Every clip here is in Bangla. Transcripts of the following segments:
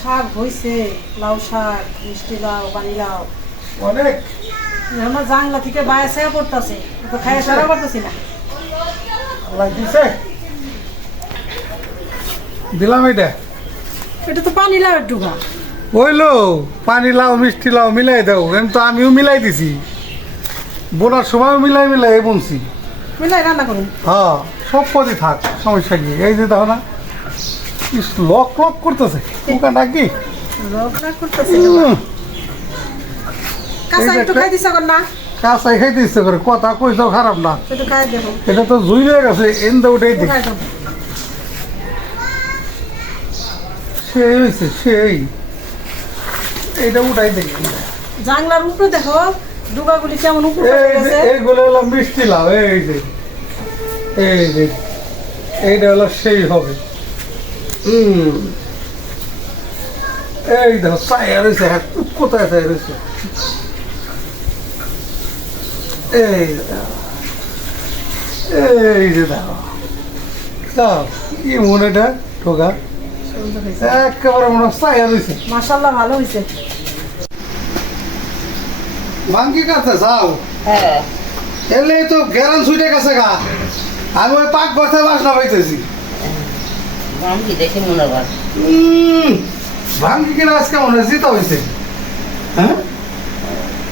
শাক হয়েছে লাউ শাক মিষ্টি লাউ পানি লাউ। অনেক। আমরা জাংলা থেকে বাইরে সেয়া পড়তেছে তো খাইয়ে সারা করতেছি না। দিছে। দিলাম এটা। এটা তো পানি লাউ ডুবা বইলো পানি লাও মিষ্টি লাও মিলাই দাও কিন্তু আমিও মিলাই দিছি। বোনার সময় মিলাই মিলাই বলছি মিলাই রান্না করুন। হ্যাঁ সব পদই থাক সমস্যা কি? এই যে ইস, লক লক করতেছে? কি? লোক করতেছে উম, কাঁচা একটু খাই দিছে না। কাঁচাই খাইতে ইচ্ছে করে কথা কইতেও খারাপ না। একটু খাই দেখো এটা তো জুই হয়ে গেছে এনদে উঠেই দিই সেই হয়েছে সেই। এইটা উঠাই দেখি জাংলার উপরে দেখো ডুবাগুলি কেমন উপরে এইগুলো হলো মিষ্টি এই যে। এই যে এইটা হলো সেই হবে। এই দেখো চাইয়া রয়েছে হ্যাঁ কোথায় রয়েছে? এই এই যে দেখো দাও কি মনে এটা ঠোকা? একেবারে মনে রয়েছে। মাশাল্লাহ ভালো হয়েছে। ভাঙ্গি কাছে? যাও। হ্যাঁ। এলে তো গ্যারান ছুটে গেছে গা। আমি ওই পাক করতে বাসনা পাইতেছি কি দেখে মনে হয় ভাঙ্গি কিনা আজকে মনে হয় জিতা হয়েছে হ্যাঁ?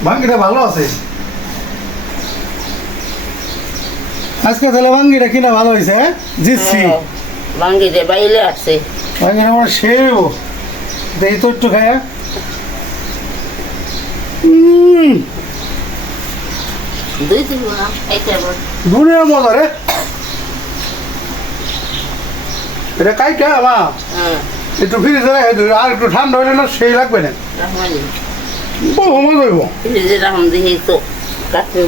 ভাঙ্গিটা ভালো আছে। আজকে তাহলে ভাঙ্গিটা কিনা ভালো হয়েছে হ্যাঁ? জিতছি। ভাঙ্গি দে বাইলে আছে। ভাঙ্গিটা আমার সেও দেখি তো একটু খায়। দুই দিন না দুনিয়া মজা রে। এটা কাইটা মা? হ্যাঁ। একটু ফ্রিজে রেখে আর একটু ঠান্ডা হইলে না সেই লাগবে না। বহু মজা হইব। ফ্রিজে রাখুন দেখি তো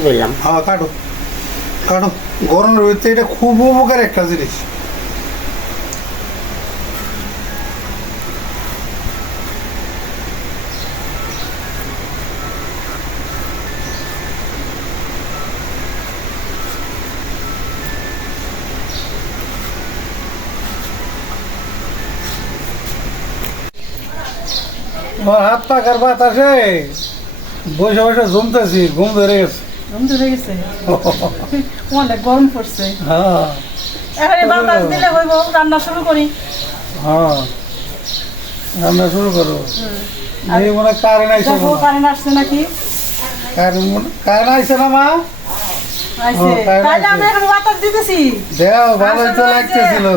বললাম। হ্যাঁ কাটো। কাটো। গরমের ভিতরে এটা খুব উপকার একটা জিনিস। পাখার বাতাসে বসে বসে জমতেছি ঘুম ধরে গেছে। ঘুম ধরে গেছে? অনেক গরম পড়ছে। হ্যাঁ। এখন বাতাস দিলে হইব রান্না শুরু করি। হ্যাঁ। রান্না শুরু করো। এই মনে কারেন্ট আসছে নাকি? কারেন্ট না মা? আইছে। ও, কারেন্ট তাইলে এখন বাতাস দিতেছি। দেও ভালোই তো লাগতেছিল।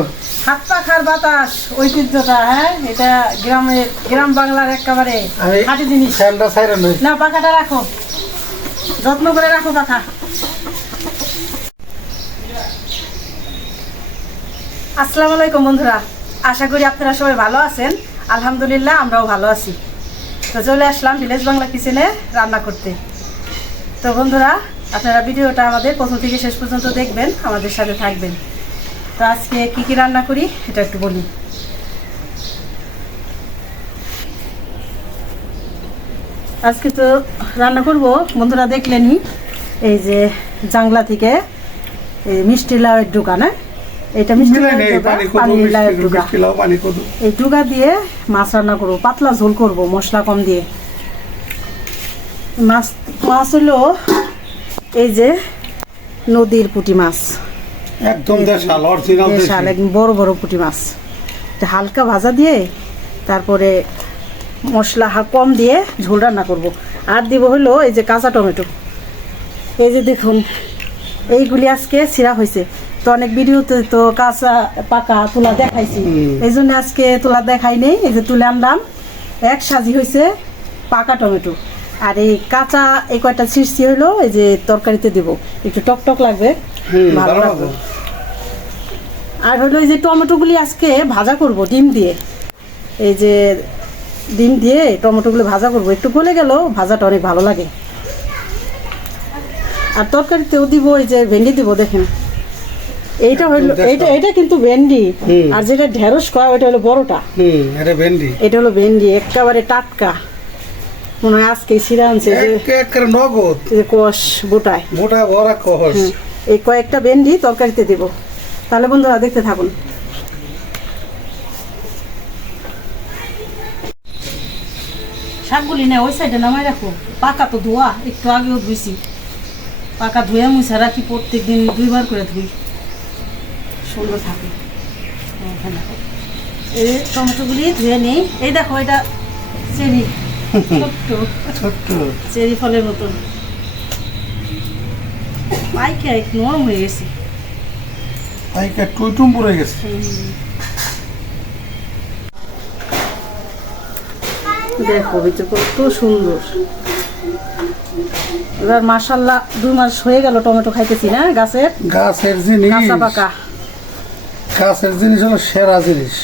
পাখার বাতাস ঐতিহ্যটা হ্যাঁ? এটা গ্রামের গ্রাম বাংলার একেবারে খাঁটি জিনিস। না পাখাটা রাখো। যত্ন করে রাখো পাখা। আসসালামু আলাইকুম বন্ধুরা। আশা করি আপনারা সবাই ভালো আছেন। আলহামদুলিল্লাহ আমরাও ভালো আছি। তো চলে আসলাম ভিলেজ বাংলা কিচেনে রান্না করতে। তো বন্ধুরা আপনারা ভিডিওটা আমাদের প্রথম থেকে শেষ পর্যন্ত দেখবেন আমাদের সাথে থাকবেন। তো আজকে কি কি রান্না করি এটা একটু বলি। আজকে তো রান্না করব বন্ধুরা দেখলেনই এই যে জাংলা থেকে এই মিষ্টি লাউয়ের দোকান হ্যাঁ এটা মিষ্টি লাউয়ের কত এই ডুগা দিয়ে মাছ রান্না করব পাতলা ঝোল করব মশলা কম দিয়ে। মাছ মাছ হলো এই যে নদীর পুঁটি মাছ। একদম দেশাল অরিজিনাল দেশাল একদম বড় বড় পুঁটি মাছ। এটা হালকা ভাজা দিয়ে তারপরে মশলা কম দিয়ে ঝোল রান্না করব। আর দিব হলো এই যে কাঁচা টমেটো। এই যে দেখুন এইগুলি আজকে ছিঁড়া হয়েছে তো অনেক ভিডিওতে তো কাঁচা পাকা তুলা দেখাইছি। এই জন্য আজকে তুলা দেখাই নেই। এই যে তুলে আনলাম। এক সাজি হয়েছে পাকা টমেটো। আর এই কাঁচা এই কয়টা ছিঁড়ছি হলো এই যে তরকারিতে দেবো। একটু টক টক লাগবে। ভালো লাগবে। আর হলো এই যে টমেটোগুলি আজকে ভাজা করব ডিম দিয়ে। এই যে ডিম দিয়ে টমেটোগুলো ভাজা করব। একটু গলে গেল ভাজাটা অনেক ভালো লাগে। আর তরকারিতেও দিব এই যে ভেন্ডি দিব দেখেন। এইটা এইটা এটা কিন্তু ভেন্ডি। আর যেটা ঢেঁড়স কয় ওইটা হলো বড়টা। এটা ভেন্ডি। এটা হলো ভেন্ডি একেবারে টাটকা। মনে হয় আজকে সিরা আনছে যে নগদ। কোষ বোটায়। ভরা কহস হুম, এই কয়েকটা ভেন্ডি তরকারিতে দেব। তাহলে বন্ধুরা দেখতে থাকুন। শাকগুলি না ওই সাইডে নামাই রাখো। পাকা তো ধোয়া একটু আগেও ধুইছি। পাকা ধুয়ে মুছা রাখি প্রত্যেক দিন দুইবার করে ধুই। সুন্দর থাকে। এই টমেটোগুলি ধুয়ে নিই। এই দেখো এটা চেরি। ছোট্ট। ছোট্ট। চেরি ফলের মতন। পাইকে এক নরম হয়ে গেছে পাইকা টুইটুম পড়ে গেছে দেখো এটা কত সুন্দর। এবার মাসাল্লাহ দুই মাস হয়ে গেল টমেটো খাইতেছি না গাছের? গাছের জিনিস। কাঁচা পাকা। গাছের জিনিস হলো সেরা জিনিস।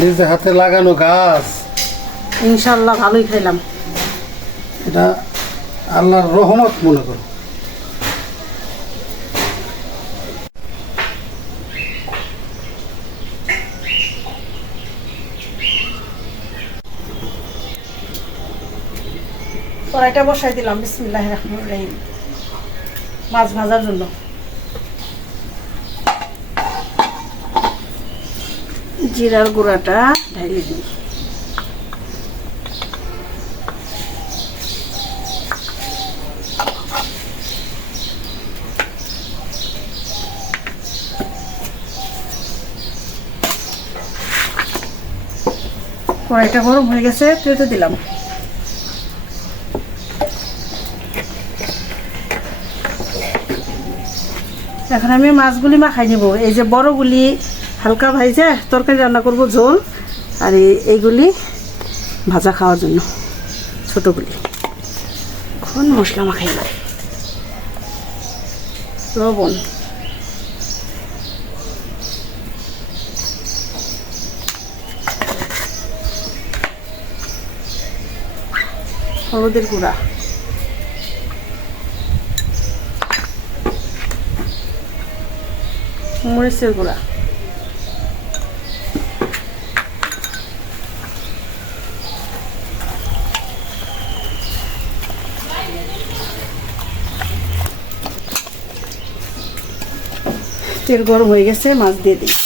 নিজে হাতে লাগানো গাছ। ইনশাল্লাহ ভালোই খাইলাম। এটা আল্লাহর রহমত মনে করো। কড়াইটা বসাই দিলাম বিসমিল্লাহ রহমান রহিম। মাছ ভাজার জন্য। জিরার গুঁড়াটা ঢাইলে দিই। কড়াইটা গরম হয়ে গেছে তেলতে দিলাম। এখন আমি মাছগুলি মাখাই নেব। এই যে বড়গুলি হালকা ভাইজে তরকারি রান্না করব ঝোল, আর এই- এইগুলি ভাজা খাওয়ার জন্য, ছোটোগুলি। এখন মশলা মাখাই লবণ। হলুদের গুঁড়া। মরিচের গুঁড়া। তেল গরম হয়ে গেছে মাছ দিয়ে দিই।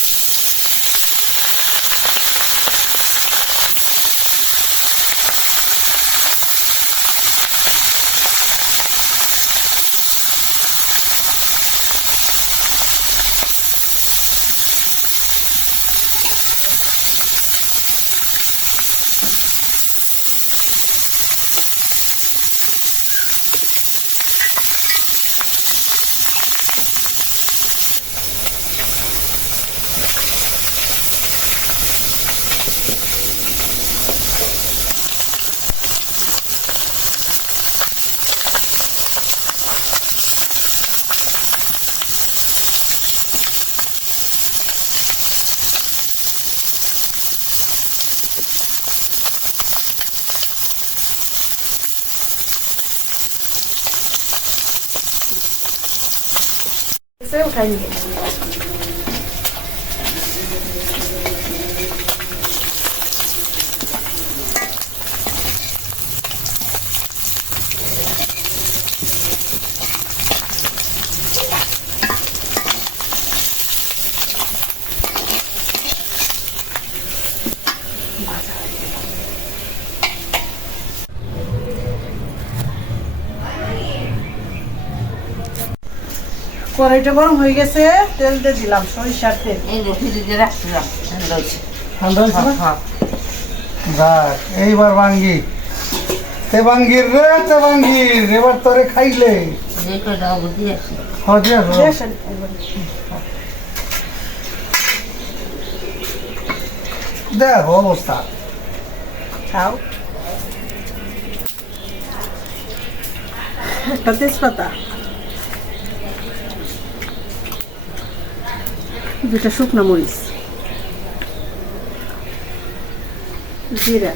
এসে উঠাই নিব কড়াইটা গরম হয়ে গেছে তেল দিয়ে দিলাম সরিষার তেল। এই যে রাখছিলাম ঠান্ডা হয়েছে ঠান্ডা হয়েছে না? হ্যাঁ যাক এইবার ভাঙ্গি। তে ভাঙ্গির রে তে ভাঙ্গির এবার তোরে খাইলে। হ্যাঁ। দেখো অবস্থা। খাও। একটা তেজপাতা। দুটা শুকনো মরিচ জিরা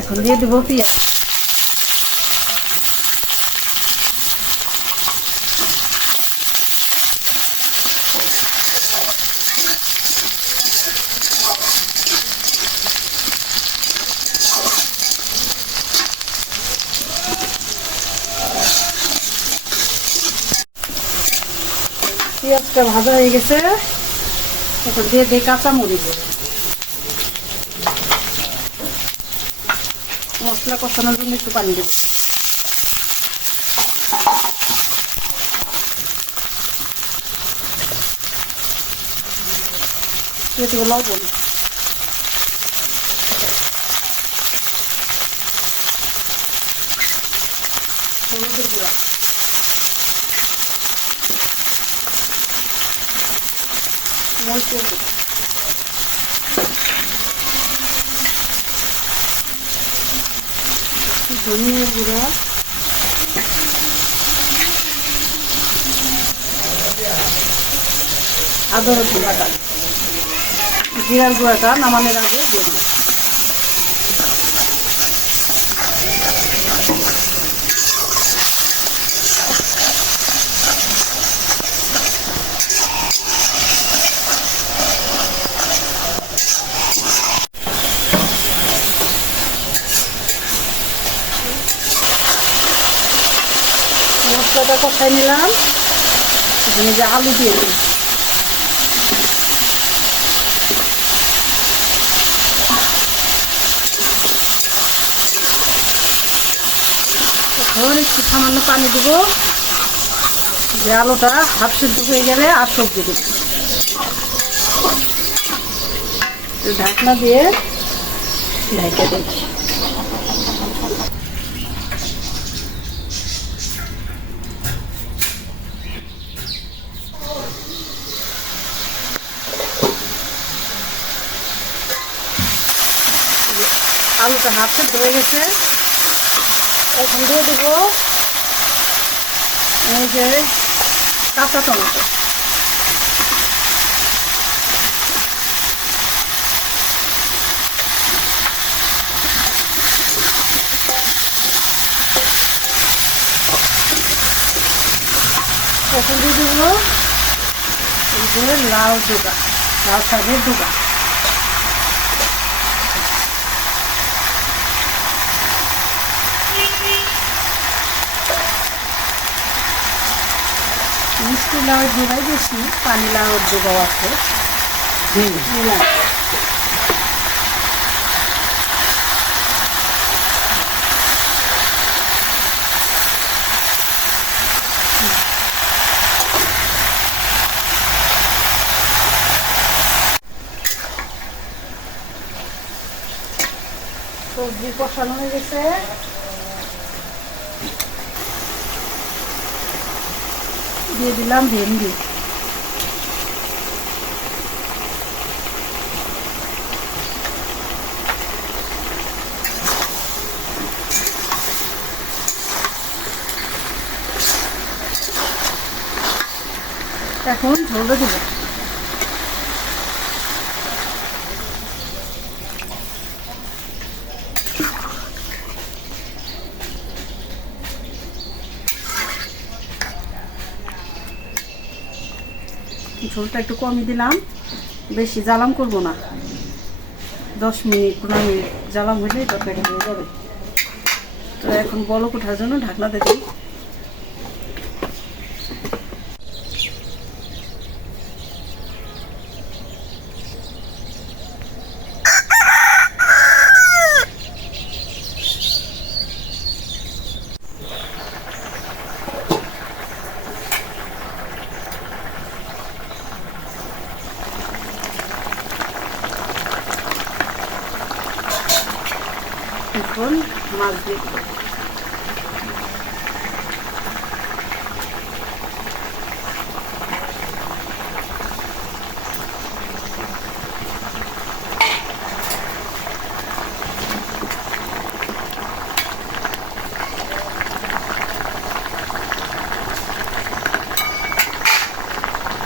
এখন দিয়ে দেবো পেঁয়াজ পেঁয়াজটা ভাজা হয়ে গেছে। এখন দিয়ে দিই কাঁচামরিচ মশলা কষানোর জন্য একটু পানি দেবো। দিয়ে দেবো লবণ হলুদের গুঁড়া রসুন বাটা জিরার গুঁড়াটা নামানোর আগে দিয়ে দিই মশলাটা কষাই নিলাম। এখানে যে আলু দিয়ে দিই এখন একটু সামান্য পানি দেব। যে আলুটা হাফ সিদ্ধ হয়ে গেলে আর সবজি দেব। ঢাকনা দিয়ে ঢেকে দিই আলুটা হাফ সিদ্ধ হয়ে গেছে। এখন দিয়ে দেবো এই যে কাঁচা টমেটো। এখন দিয়ে দেবো লাউ ডোকা লাউ শাকের ডোকা মিষ্টি লাউয়ের ডোকাই বেশি পানি লাউয়ের ডোকাও আছে। সবজি কষানো হয়ে গেছে। দিয়ে দিলাম ভেন্ডি। এখন ঝোলটা দিব। ঝোলটা একটু কমই দিলাম। বেশি জ্বালাম করব না। দশ মিনিট পনেরো মিনিট জ্বালাম হইলে তরকারি হয়ে যাবে। তো এখন বলক ওঠার জন্য ঢাকনাতে দিই। এখন মাছ দিয়ে।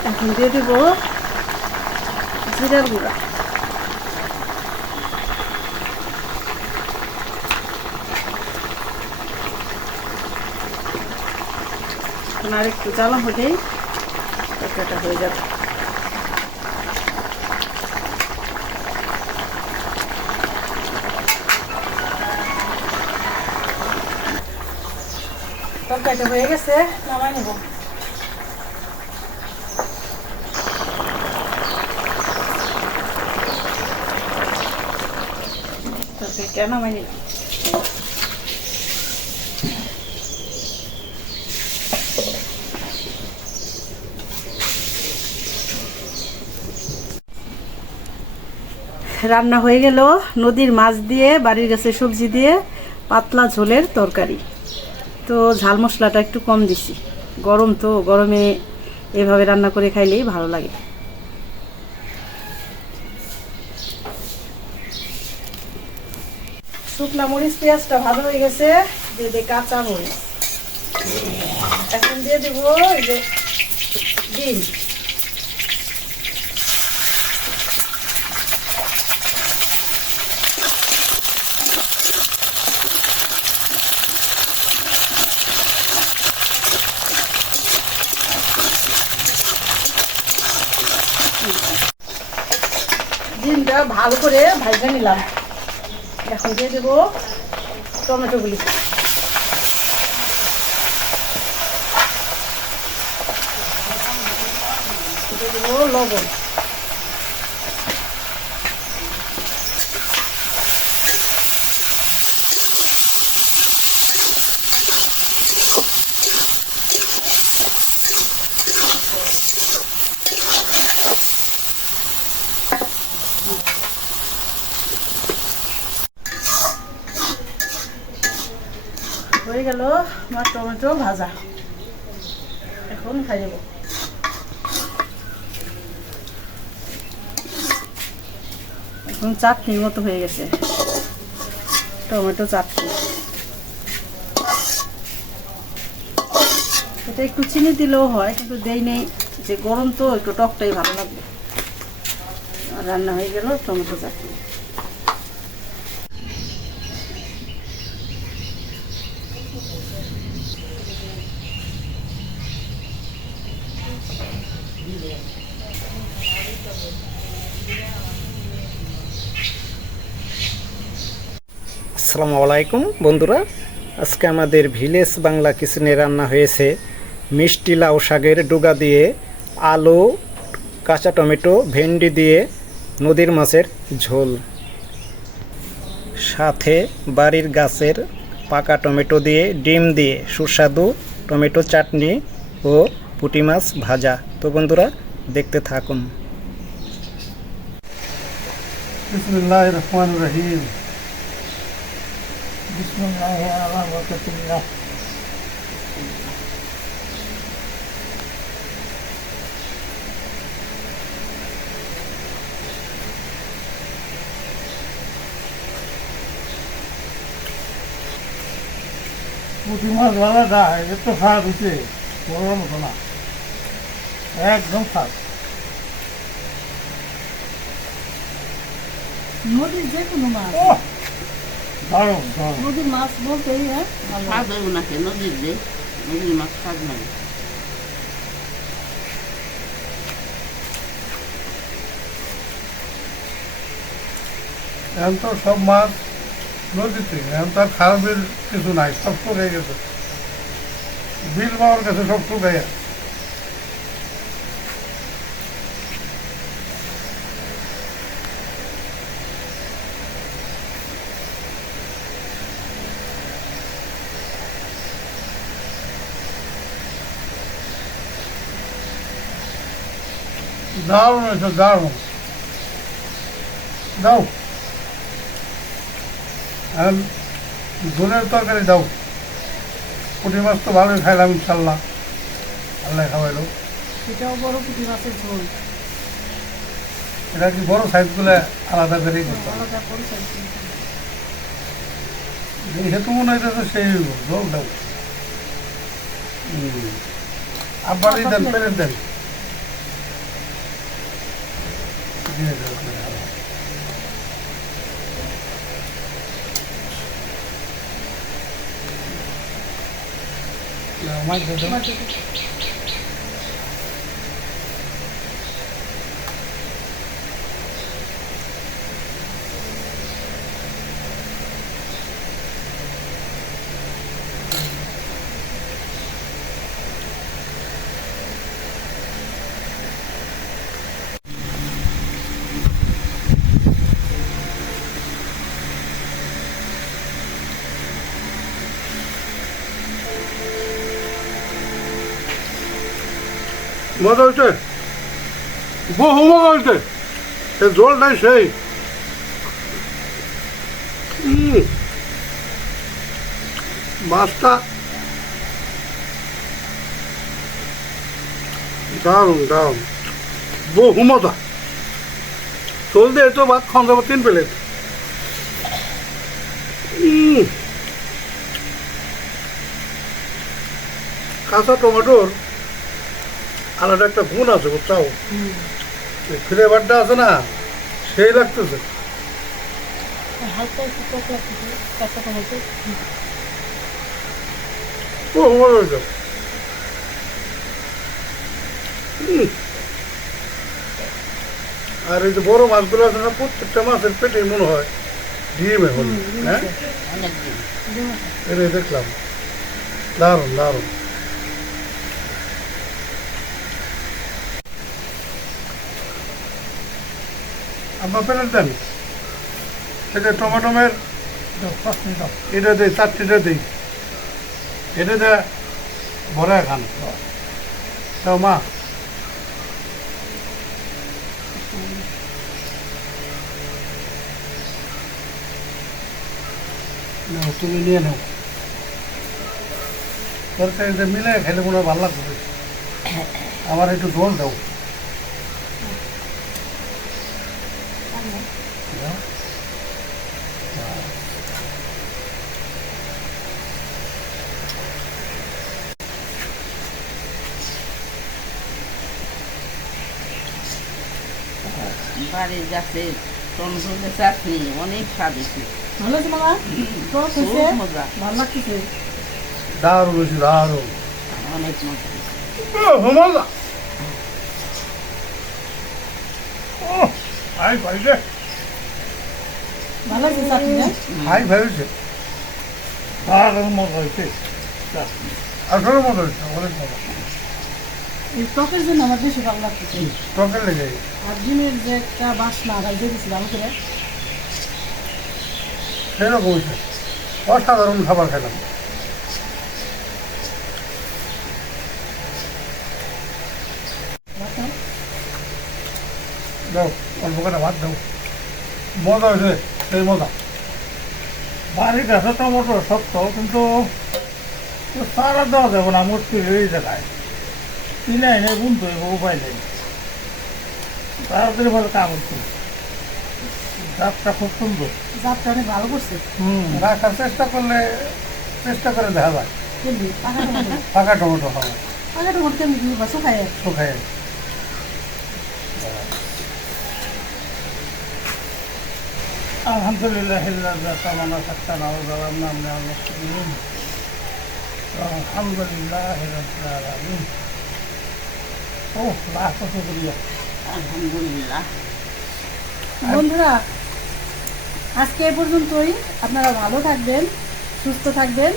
এখন দিয়ে দেবো জিরার গুঁড়া এখন আর একটু জ্বালা হলেই তরকারিটা হয়ে যাবে। তরকারিটা হয়ে গেছে, নামাই নেব। তরকারিটা নামাই নিলাম। রান্না হয়ে গেল। নদীর মাছ দিয়ে, বাড়ির গাছে সবজি দিয়ে পাতলা ঝোলের তরকারি। তো ঝাল মশলাটা একটু কম দিছি। গরম তো, গরমে এভাবে রান্না করে খাইলেই ভালো লাগে। শুকনা মরিচ, পেঁয়াজটা ভালো হয়ে গেছে। দিয়ে কাঁচা মরিচ। এখন দিয়ে দেবো ডিম। ভালো করে ভাজে নিলাম। এখন দিয়ে দেবো টমেটোগুলি। দিয়ে দেবো লবণ হয়ে গেল টমেটো ভাজা। এখন খাই দেবো এখন চাটনির মতো হয়ে গেছে। টমেটো চাটনি। এটা একটু চিনি দিলেও হয়, কিন্তু দেই নেই। যে গরম তো একটু টকটাই ভালো লাগবে রান্না হয়ে গেল টমেটো চাটনি। আসসালামু আলাইকুম, বন্ধুরা। আজকে আমাদের ভিলেজ বাংলা কিচেনে রান্না হয়েছে মিষ্টি লাউ শাকের ডুগা দিয়ে আলু, কাঁচা টমেটো, ভেন্ডি দিয়ে নদীর মাছের ঝোল। সাথে বাড়ির গাছের পাকা টমেটো দিয়ে, ডিম দিয়ে সুস্বাদু টমেটো চাটনি ও পুঁটি মাছ ভাজা। তো বন্ধুরা, দেখতে থাকুন। বিসমুল্লাহ রহমান রহিম। পুঁটি মাছ ভাড়াটা এত স্বাদ হচ্ছে বড় মতো না একদম স্বাদ নদীর যে কোনো মাছ। ও দারুণ দারুণ। নদীর মাছ বলতেই হ্যাঁ? স্বাদ হইব নদীর যে নদীর মাছ স্বাদ নাই এখন তো সব মাছ নদীতে এখন তো আর খারাপের কিছু নাই সব শুকাই গেছে। বিল বাবার কাছে সব শুকাই আছে। দারুণ হয়েছে দারুণ দাও এখন ঝোলের তরকারি দাও পুঁটি মাছ তো ভালোই খাইলাম ইনশাল্লাহ আল্লাহ খাওয়াইলো। সেটাও বড় পুঁটি মাছের ঝোল। এটা কি বড় সাইজগুলো আলাদা করেই করতে হবে? আলাদা করে সাইজ যেহেতু মনে হইতেছে সেই জল দাও হুম। আব্বারই দেন পেরে দেন। দিয়ে দাও, দিয়ে দাও। না, মাছ দিয়ে দাও। মজা হয়েছে বহু মজা হয়েছে সে জলটাই সেই। মাছটা দারুণ দারুণ। বহু মজা। চলতে তো ভাত খাওয়া যাব তিন প্লেট। কাঁচা টমেটোর আলাদা একটা গুণ আছে বুঝছাও? ফ্লেভারটা আছে না সেই লাগতেছে। ও। আর এই যে বড় মাছগুলো আছে না প্রত্যেকটা মাছের পেটে মনে হয় ডিম এখন হ্যাঁ? এটাই দেখলাম। দারুণ দারুণ। আপনার পেলেন দেন। এটা টমেটোমের এটা দেই চারটিটা দেই। এটা দে ভরা খান। তাও মা। নাও, তুমি নিয়ে নাও। তরকারিটা মিলে খেলে মনে হয় ভালো লাগবে। আমার একটু জল দাও। বাড়ির গাছে টমেটো চাটনি অনেক স্বাদ হয়েছে। ভালো আছে মামা? খুব মজা। ভালো লাগতেছে? দারুণ হয়েছে দারুণ। অনেক মজা মজা হাই ভাই রে। ভালো আছে চাটনিটা হাই ভাই হয়েছে। দারুণ মজা হয়েছে। আসলে মজা হয়েছে অনেক মজা। এই টকের জন্য আমার বেশি ভালো লাগতেছে। টকের লেগে। আর ডিমের যে একটা বাসনা ভাই দিয়ে আমাকে সেরকম অসাধারণ খাবার খেলাম। দাও অল্প করে ভাত দাও। মজা হয়েছে সেই মজা। বাড়ির গাছে টমেটো সত্য কিন্তু সারা দেওয়া যাবে না মুশকিল এই জায়গায়। বুনতে হইব উপায় নেই। তাড়াতাড়ি ভালো কাম গাছটা খুব সুন্দর। জাতটা অনেক ভালো করছে। হুম রাখার চেষ্টা করলে চেষ্টা করে দেখা যায়। কেমনি? পাকা টমেটো? হবে পাকা টমেটো কেমনি শুকায় শুকায় আলহামদুলিল্লাহ তামানা সাত্তানা ও জালামনা মিনাল মুসলিমিন আলহামদুলিল্লাহ আলহামদুলিল্লাহ। বন্ধুরা আজকে এ পর্যন্তই। আপনারা ভালো থাকবেন সুস্থ থাকবেন।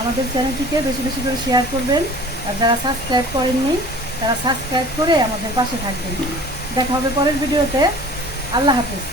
আমাদের চ্যানেলটিকে বেশি বেশি করে শেয়ার করবেন। আর যারা সাবস্ক্রাইব করেননি তারা সাবস্ক্রাইব করে আমাদের পাশে থাকবেন। দেখা হবে পরের ভিডিওতে। আল্লাহ হাফিজ।